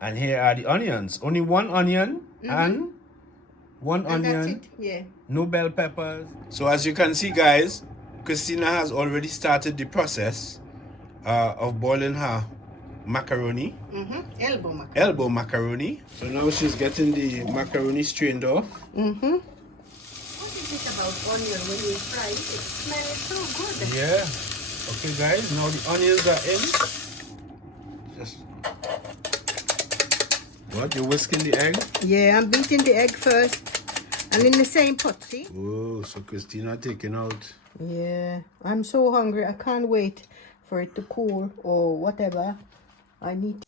And here are the onions. Only one onion and one And onion. that's it. Yeah. No bell peppers. So as you can see, guys, Christina has already started the process of boiling her macaroni. Elbow macaroni. Elbow macaroni. So now she's getting the macaroni strained off. What is it about onion when you fry it? It smells so good. Yeah. Okay, guys. Now the onions are in. Just what? You're whisking the egg? Yeah, I'm beating the egg first. And in the same pot, see? Oh, so Christina taking out. Yeah. I'm so hungry. I can't wait for it to cool or whatever. I need